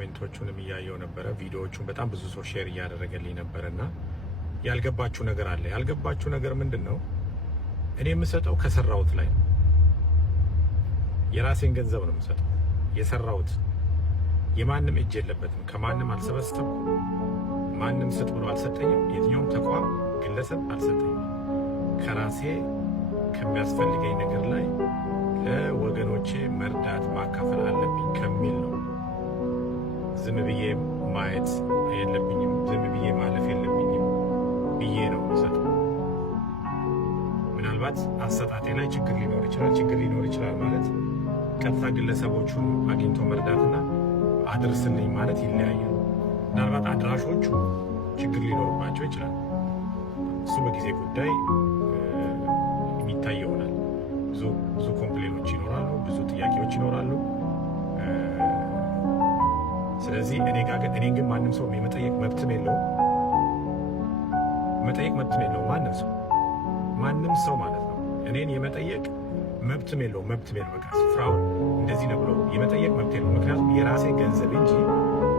ኮሜንቶቹንም እያየው ነበረ። ቪዲዮዎቹን በጣም ብዙ ሰው ሼር እያደረገልኝ ነበርና ያልገባችሁ ነገር አለ። ያልገባችሁ ነገር ምንድነው? እኔ የምሰጠው ከሰራውት ላይ ነው። የራሴን ገንዘብ ነው የምሰጠው። የሰራውት የማንም እጅ የለበትም። ከማንም አልሰበሰብኩም። ማንም ስጥ ብሎ አልሰጠኝም። የትኛውም ተቋም ግለሰብ አልሰጠኝም። ከራሴ ከሚያስፈልገኝ ነገር ላይ ለወገኖቼ መርዳት ማካፈል አለብኝ ከሚል ነው። ዝም ብዬ ማየት የለብኝም፣ ዝም ብዬ ማለፍ የለብኝም ብዬ ነው የምሰጠው። ምናልባት አሰጣጤ ላይ ችግር ሊኖር ይችላል። ችግር ሊኖር ይችላል ማለት ቀጥታ ግለሰቦቹን አግኝቶ መርዳትና አድርስልኝ ማለት ይለያያል። ምናልባት አድራሾቹ ችግር ሊኖርባቸው ይችላል። እሱ በጊዜ ጉዳይ የሚታይ ይሆናል። ብዙ ኮምፕሌኖች ይኖራሉ፣ ብዙ ጥያቄዎች ይኖራሉ። ስለዚህ እኔን ግን ማንም ሰው የመጠየቅ መብትም የለውም። መጠየቅ መብትም የለውም ማንም ሰው ማለት ነው። እኔን የመጠየቅ መብትም የለውም። በቃ ስፍራውን እንደዚህ ነው ብሎ የመጠየቅ መብት የለውም። ምክንያቱም የራሴ ገንዘብ እንጂ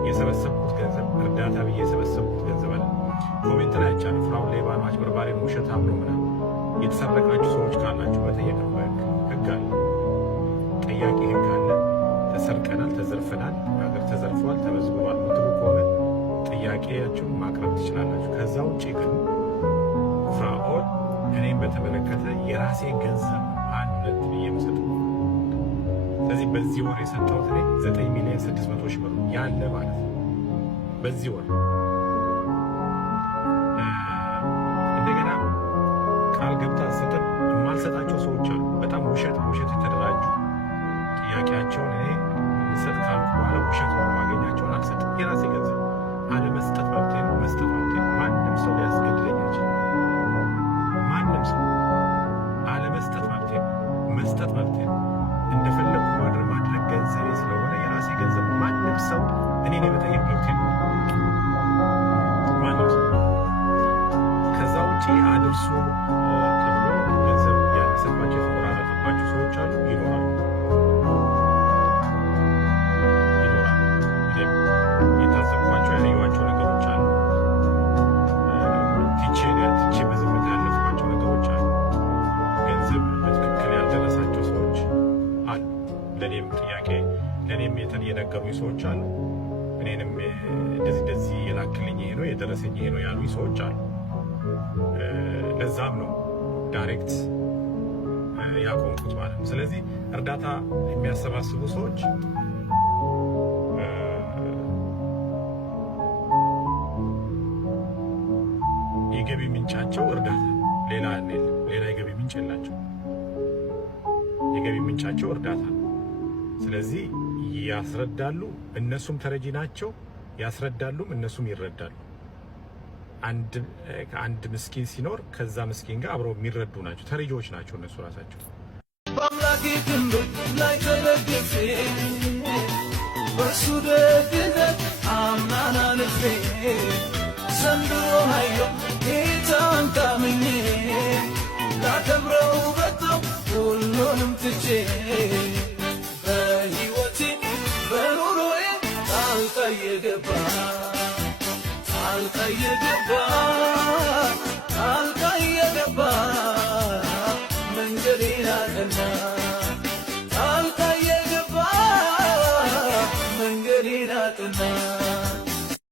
የሰበሰብኩት ገንዘብ እርዳታ ብዬ የሰበሰብኩት ገንዘብ አለ። ኮሜንት ላይ አይቻል ፍራውን ሌባ ነው፣ አጭበርባሪ ነው፣ ውሸታም ነው ምናምን የተሰረቃችሁ ሰዎች ካላችሁ መጠየቅ ነው። ህግ አለ፣ ጠያቂ ህግ አለ። ተሰርቀናል፣ ተዘርፈናል፣ ሀገር ተዘርፏል፣ ተመዝግቧል ምትሉ ከሆነ ጥያቄያችሁን ማቅረብ ትችላላችሁ። ከዛ ውጭ ግን ፍራኦል እኔም በተመለከተ የራሴ ገንዘብ 1-2 ብዬ የምሰጠው። ስለዚህ በዚህ ወር የሰጠሁት እኔ 9,600,000 ብር ያለ ማለት ነው። በዚህ ወር እንደገና ቃል ገብታ ሰጠን የማልሰጣቸው ሰዎች አሉ። በጣም ውሸት የተደራጁ ጥያቄያቸውን እኔ ልሰጥ ካልኩ በኋላ ውሸት ነው ማገኛቸውን አልሰጥም። የራሴ ገንዘብ አለመስጠት መብቴ ነው፣ መስጠት መብቴ ነው። ማንም ሰው ሊያስገድለኝ አይችልም። ማንም ሰው አለመስጠት መብቴ ነው፣ መስጠት መብቴ ነው። እንደፈለኩ ማድረግ ገንዘቤ ስለሆነ የራሴ ገንዘብ ማንም ሰው እኔን የመጠየቅ መብቴ ነው። ማንም ሰው ከዛ ውጪ አድርሱ ተብሎ ገንዘብ ያነሰባቸው የተቆራረጠባቸው ሰዎች አሉ፣ ይኖራሉ። የታዘብኳቸው ያለዩዋቸው ነገሮች አሉ። ትቼ በዝምታ ያለፍኳቸው ነገሮች አሉ። ገንዘብ በትክክል ያልደረሳቸው ሰዎች አሉ። ለእኔም ጥያቄ ለእኔም የነገሩኝ ሰዎች አሉ። እኔንም እንደዚህ የላክልኝ ይሄ ነው የደረሰኝ ይሄ ነው ያሉኝ ሰዎች አሉ። ለዛም ነው ዳይሬክት ያቆምኩት ማለት ነው። ስለዚህ እርዳታ የሚያሰባስቡ ሰዎች የገቢ ምንጫቸው እርዳታ፣ ሌላ የገቢ ምንጭ የላቸው። የገቢ ምንጫቸው እርዳታ። ስለዚህ ያስረዳሉ፣ እነሱም ተረጂ ናቸው። ያስረዳሉም፣ እነሱም ይረዳሉ። አንድ ምስኪን ሲኖር ከዛ ምስኪን ጋር አብረው የሚረዱ ናቸው። ተረጂዎች ናቸው እነሱ ራሳቸው። በአምላኬ ክንድ ላይ ተደግፌ በእርሱ ደግነት አምናን አልፌ ዘንድሮ ኃይሎ ጌታን ታምኜ ላከብረው በቃው ሁሉንም ትቼ በሕይወቴ በኑሮዬ ጣልቃ የገባ መንገዴን አቀና ጣልቃ የገባ መንገዴን አቀና